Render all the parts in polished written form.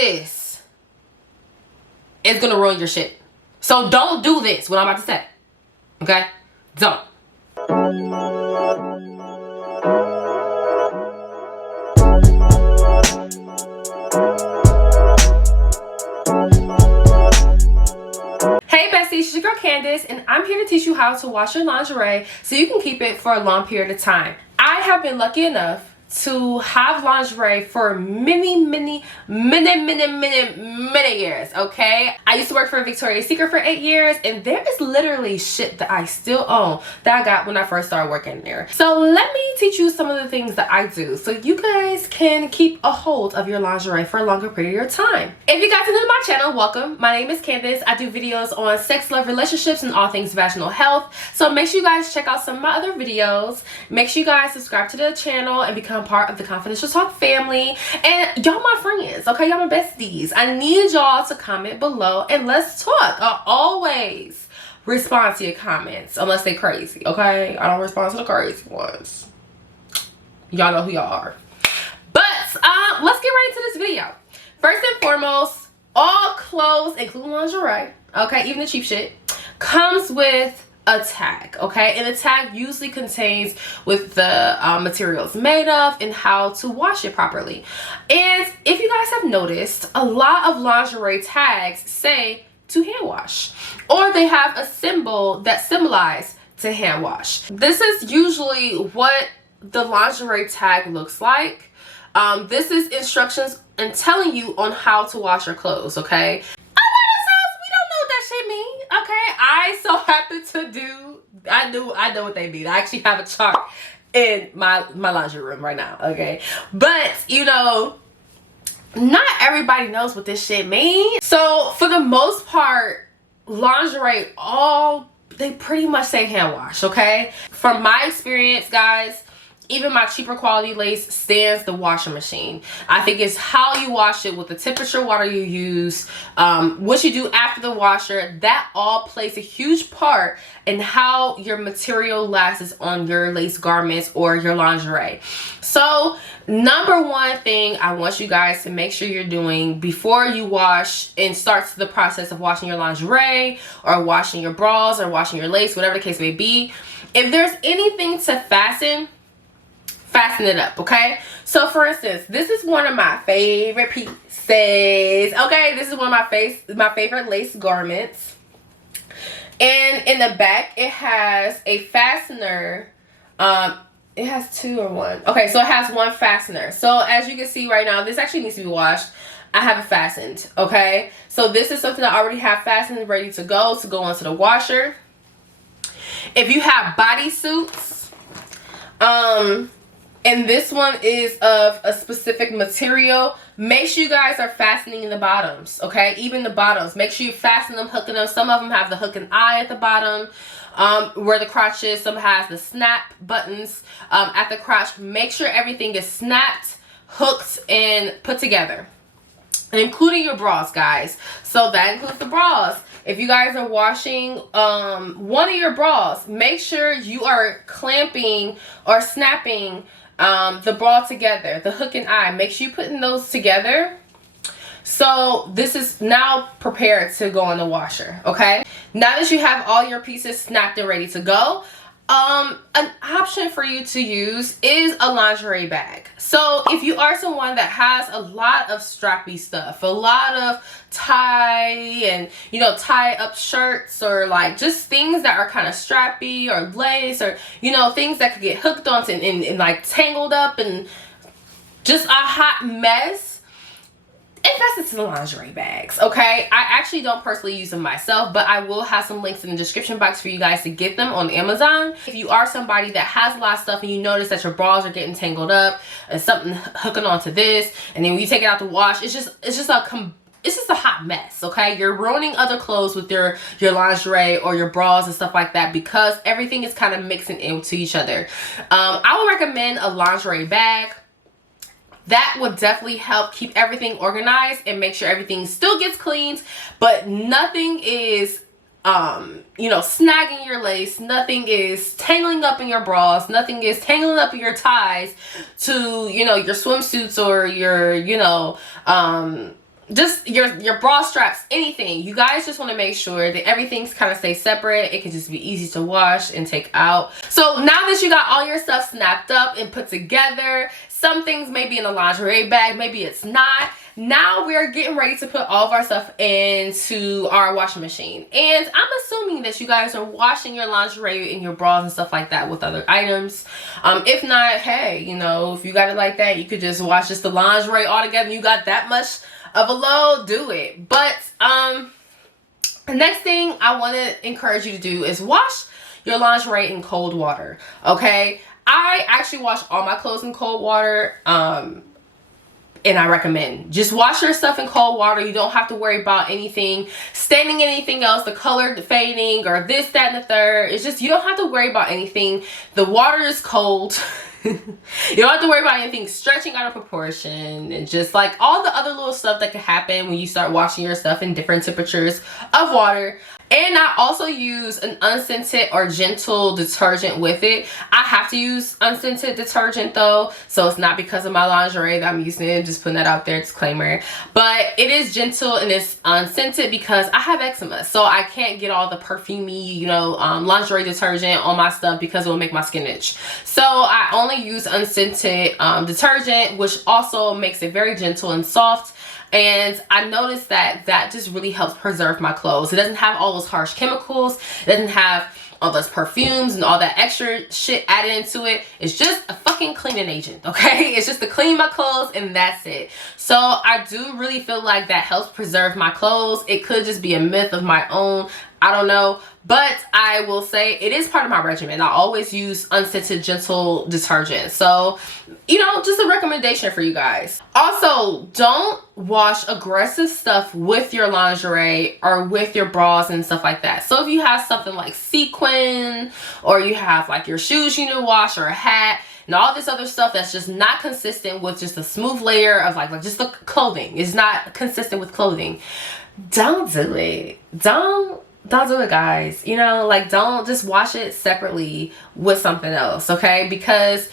this, it's gonna ruin your shit. So don't do this, what I'm about to say. Okay? Don't. Hey besties, it's your girl Candace, and I'm here to teach you how to wash your lingerie so you can keep it for a long period of time. I have been lucky enough to have lingerie for many years, okay? I used to work for Victoria's Secret for 8 years, and there is literally shit that I still own that I got when I first started working there. So let me teach you some of the things that I do so you guys can keep a hold of your lingerie for a longer period of time. If you guys are new to my channel, welcome. My name is Candace. I do videos on sex, love, relationships, and all things vaginal health. So make sure you guys check out some of my other videos. Make sure you guys subscribe to the channel and become part of the Confidential Talk family. And y'all my friends, okay? Y'all my besties. I need y'all to comment below and let's talk. I always respond to your comments unless they crazy, okay? I don't respond to the crazy ones. Y'all know who y'all are. But let's get right into this video. First and foremost, all clothes, including lingerie, okay, even the cheap shit, comes with a tag, okay? And the tag usually contains with the materials made of and how to wash it properly. And if you guys have noticed, a lot of lingerie tags say to hand wash, or they have a symbol that symbolizes to hand wash. This is usually what the lingerie tag looks like. This is instructions and telling you on how to wash your clothes, okay? Okay, I so happen to do, I know what they mean. I actually have a chart in my laundry room right now, okay? But, you know, not everybody knows what this shit means. So, for the most part, lingerie, they pretty much say hand wash, okay? From my experience, guys, even my cheaper quality lace stands the washing machine. I think it's how you wash it, with the temperature water you use, what you do after the washer. That all plays a huge part in how your material lasts on your lace garments or your lingerie. So number one thing I want you guys to make sure you're doing before you wash and starts the process of washing your lingerie or washing your bras or washing your lace, whatever the case may be, if there's anything to fasten it up, okay? So for instance, this is one of my favorite pieces, okay? This is one of my favorite lace garments, and in the back it has a fastener. It has two or one. Okay, so it has one fastener. So as you can see right now, this actually needs to be washed. I have it fastened, okay? So this is something I already have fastened, ready to go into the washer. If you have bodysuits, and this one is of a specific material, make sure you guys are fastening the bottoms, okay? Even the bottoms, make sure you fasten them, hooking them. Some of them have the hook and eye at the bottom, where the crotch is. Some has the snap buttons at the crotch. Make sure everything is snapped, hooked, and put together, including your bras, guys. So that includes the bras. If you guys are washing one of your bras, make sure you are clamping or snapping the bra together, the hook and eye. Make sure you're putting those together. So this is now prepared to go in the washer, okay? Now that you have all your pieces snapped and ready to go, an option for you to use is a lingerie bag. So if you are someone that has a lot of strappy stuff, a lot of tie and, you know, tie up shirts, or like just things that are kind of strappy or lace, or, you know, things that could get hooked onto and like tangled up and just a hot mess, invest into the lingerie bags, okay? I actually don't personally use them myself, but I will have some links in the description box for you guys to get them on Amazon. If you are somebody that has a lot of stuff and you notice that your bras are getting tangled up and something hooking onto this, and then when you take it out to wash, it's just a hot mess, okay? You're ruining other clothes with your lingerie or your bras and stuff like that, because everything is kind of mixing into each other. I would recommend a lingerie bag. That would definitely help keep everything organized and make sure everything still gets cleaned, but nothing is you know, snagging your lace, nothing is tangling up in your bras, nothing is tangling up in your ties to, you know, your swimsuits or your, you know, just your bra straps, anything. You guys just want to make sure that everything's kind of stay separate. It can just be easy to wash and take out. So now that you got all your stuff snapped up and put together, some things may be in the lingerie bag, maybe it's not. Now we're getting ready to put all of our stuff into our washing machine. And I'm assuming that you guys are washing your lingerie and your bras and stuff like that with other items. If not, hey, you know, if you got it like that, you could just wash just the lingerie all together and you got that much of a load, do it. But the next thing I want to encourage you to do is wash your lingerie in cold water. Okay, I actually wash all my clothes in cold water, and I recommend just wash your stuff in cold water. You don't have to worry about anything staining, anything else, the color fading or this, that, and the third. It's just, you don't have to worry about anything. The water is cold. You don't have to worry about anything stretching out of proportion, and just like all the other little stuff that can happen when you start washing your stuff in different temperatures of water. And I also use an unscented or gentle detergent with it. I have to use unscented detergent though, so it's not because of my lingerie that I'm using it. Just putting that out there, disclaimer. But it is gentle and it's unscented because I have eczema, so I can't get all the perfumey, you know, lingerie detergent on my stuff because it will make my skin itch. So I only use unscented detergent, which also makes it very gentle and soft. And I noticed that that just really helps preserve my clothes. It doesn't have all those harsh chemicals. It doesn't have all those perfumes and all that extra shit added into it. It's just a fucking cleaning agent, okay? It's just to clean my clothes and that's it. So I do really feel like that helps preserve my clothes. It could just be a myth of my own. I don't know. But I will say it is part of my regimen. I always use unscented gentle detergent. So, you know, just a recommendation for you guys. Also, don't wash aggressive stuff with your lingerie or with your bras and stuff like that. So if you have something like sequin, or you have like your shoes you need to wash, or a hat, and all this other stuff that's just not consistent with just a smooth layer of like just the clothing, is not consistent with clothing, don't do it. Don't do it, guys. You know, like, don't just wash it separately with something else, okay? Because,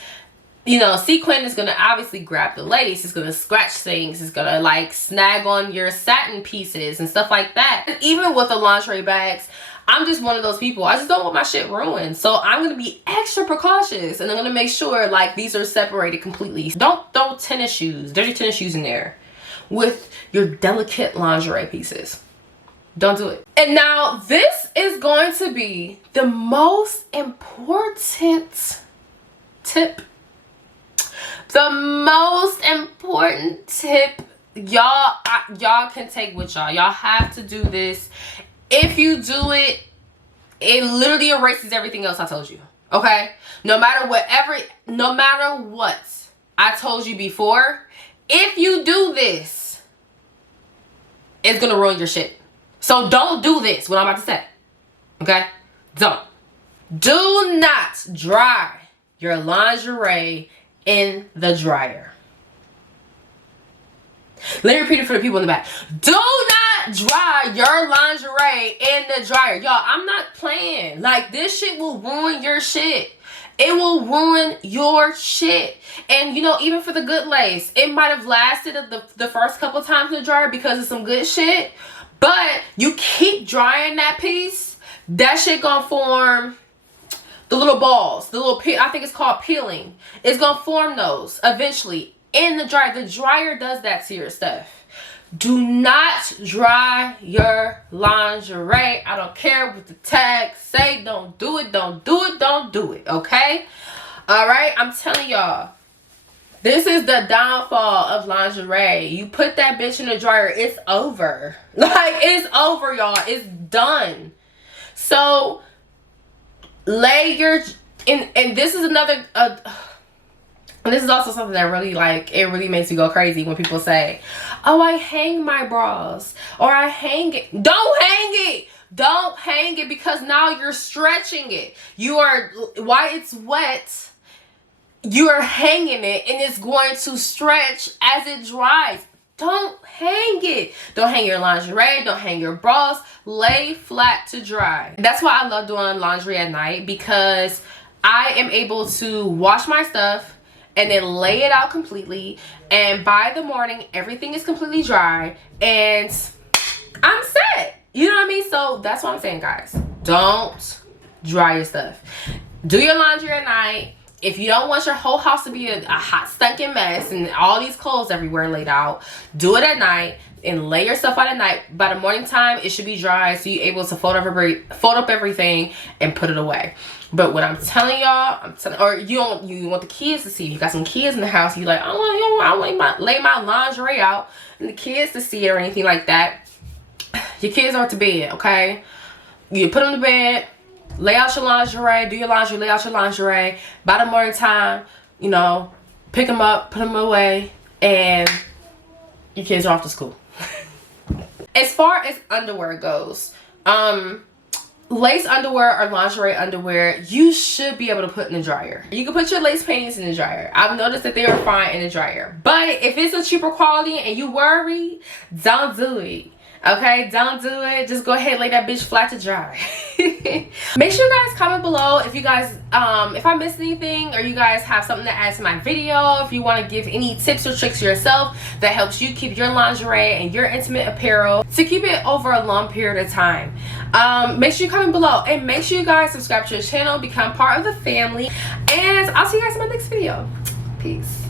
you know, sequin is going to obviously grab the lace. It's going to scratch things. It's going to like snag on your satin pieces and stuff like that. And even with the lingerie bags, I'm just one of those people. I just don't want my shit ruined. So I'm going to be extra precautious, and I'm going to make sure like these are separated completely. Don't throw tennis shoes, dirty tennis shoes in there with your delicate lingerie pieces. Don't do it. And now this is going to be the most important tip. The most important tip y'all can take with y'all. Y'all have to do this. If you do it, it literally erases everything else I told you. Okay? No matter what I told you before, if you do this, it's gonna ruin your shit. So don't do this, what I'm about to say. Okay? Don't. Do not dry your lingerie in the dryer. Let me repeat it for the people in the back. Do not dry your lingerie in the dryer. Y'all, I'm not playing. Like, this shit will ruin your shit. It will ruin your shit. And, you know, even for the good lace, it might have lasted the first couple times in the dryer because of some good shit. But you keep drying that piece, that shit gonna form the little balls, the little I think it's called peeling. It's gonna form those eventually in the dryer. The dryer does that to your stuff. Do not dry your lingerie. I don't care what the tags say. Don't do it. Don't do it. Don't do it. Okay? All right? I'm telling y'all. This is the downfall of lingerie. You put that bitch in the dryer, it's over. Like, it's over, y'all. It's done. So, lay your... And this is another... and this is also something that really, like, it really makes me go crazy when people say, oh, I hang my bras. Or I hang it. Don't hang it! Don't hang it, because now you're stretching it. You are... While it's wet... You are hanging it, and it's going to stretch as it dries. Don't hang it. Don't hang your lingerie. Don't hang your bras. Lay flat to dry. That's why I love doing laundry at night, because I am able to wash my stuff and then lay it out completely, and by the morning everything is completely dry and I'm set. You know what I mean? So that's what I'm saying, guys. Don't dry your stuff. Do your laundry at night. If you don't want your whole house to be a hot stinking mess and all these clothes everywhere laid out, do it at night and lay your stuff out at night. By the morning time, it should be dry, so you're able to fold up everything and put it away. But what I'm telling y'all, or you want the kids to see. You got some kids in the house, you like, I want to lay my lingerie out and the kids to see it or anything like that. Your kids are to bed, okay? You put them to bed, lay out your lingerie, do your laundry, lay out your lingerie. By the morning time, you know, pick them up, put them away, and your kids are off to school. As far as underwear goes, lace underwear or lingerie underwear, you should be able to put in the dryer. You can put your lace panties in the dryer. I've noticed that they are fine in the dryer. But if it's a cheaper quality and you worry, don't do it. Okay, don't do it. Just go ahead and lay that bitch flat to dry. Make sure you guys comment below if you guys if I missed anything, or you guys have something to add to my video. If you want to give any tips or tricks yourself that helps you keep your lingerie and your intimate apparel to keep it over a long period of time, make sure you comment below, and make sure you guys subscribe to the channel, become part of the family, and I'll see you guys in my next video. Peace.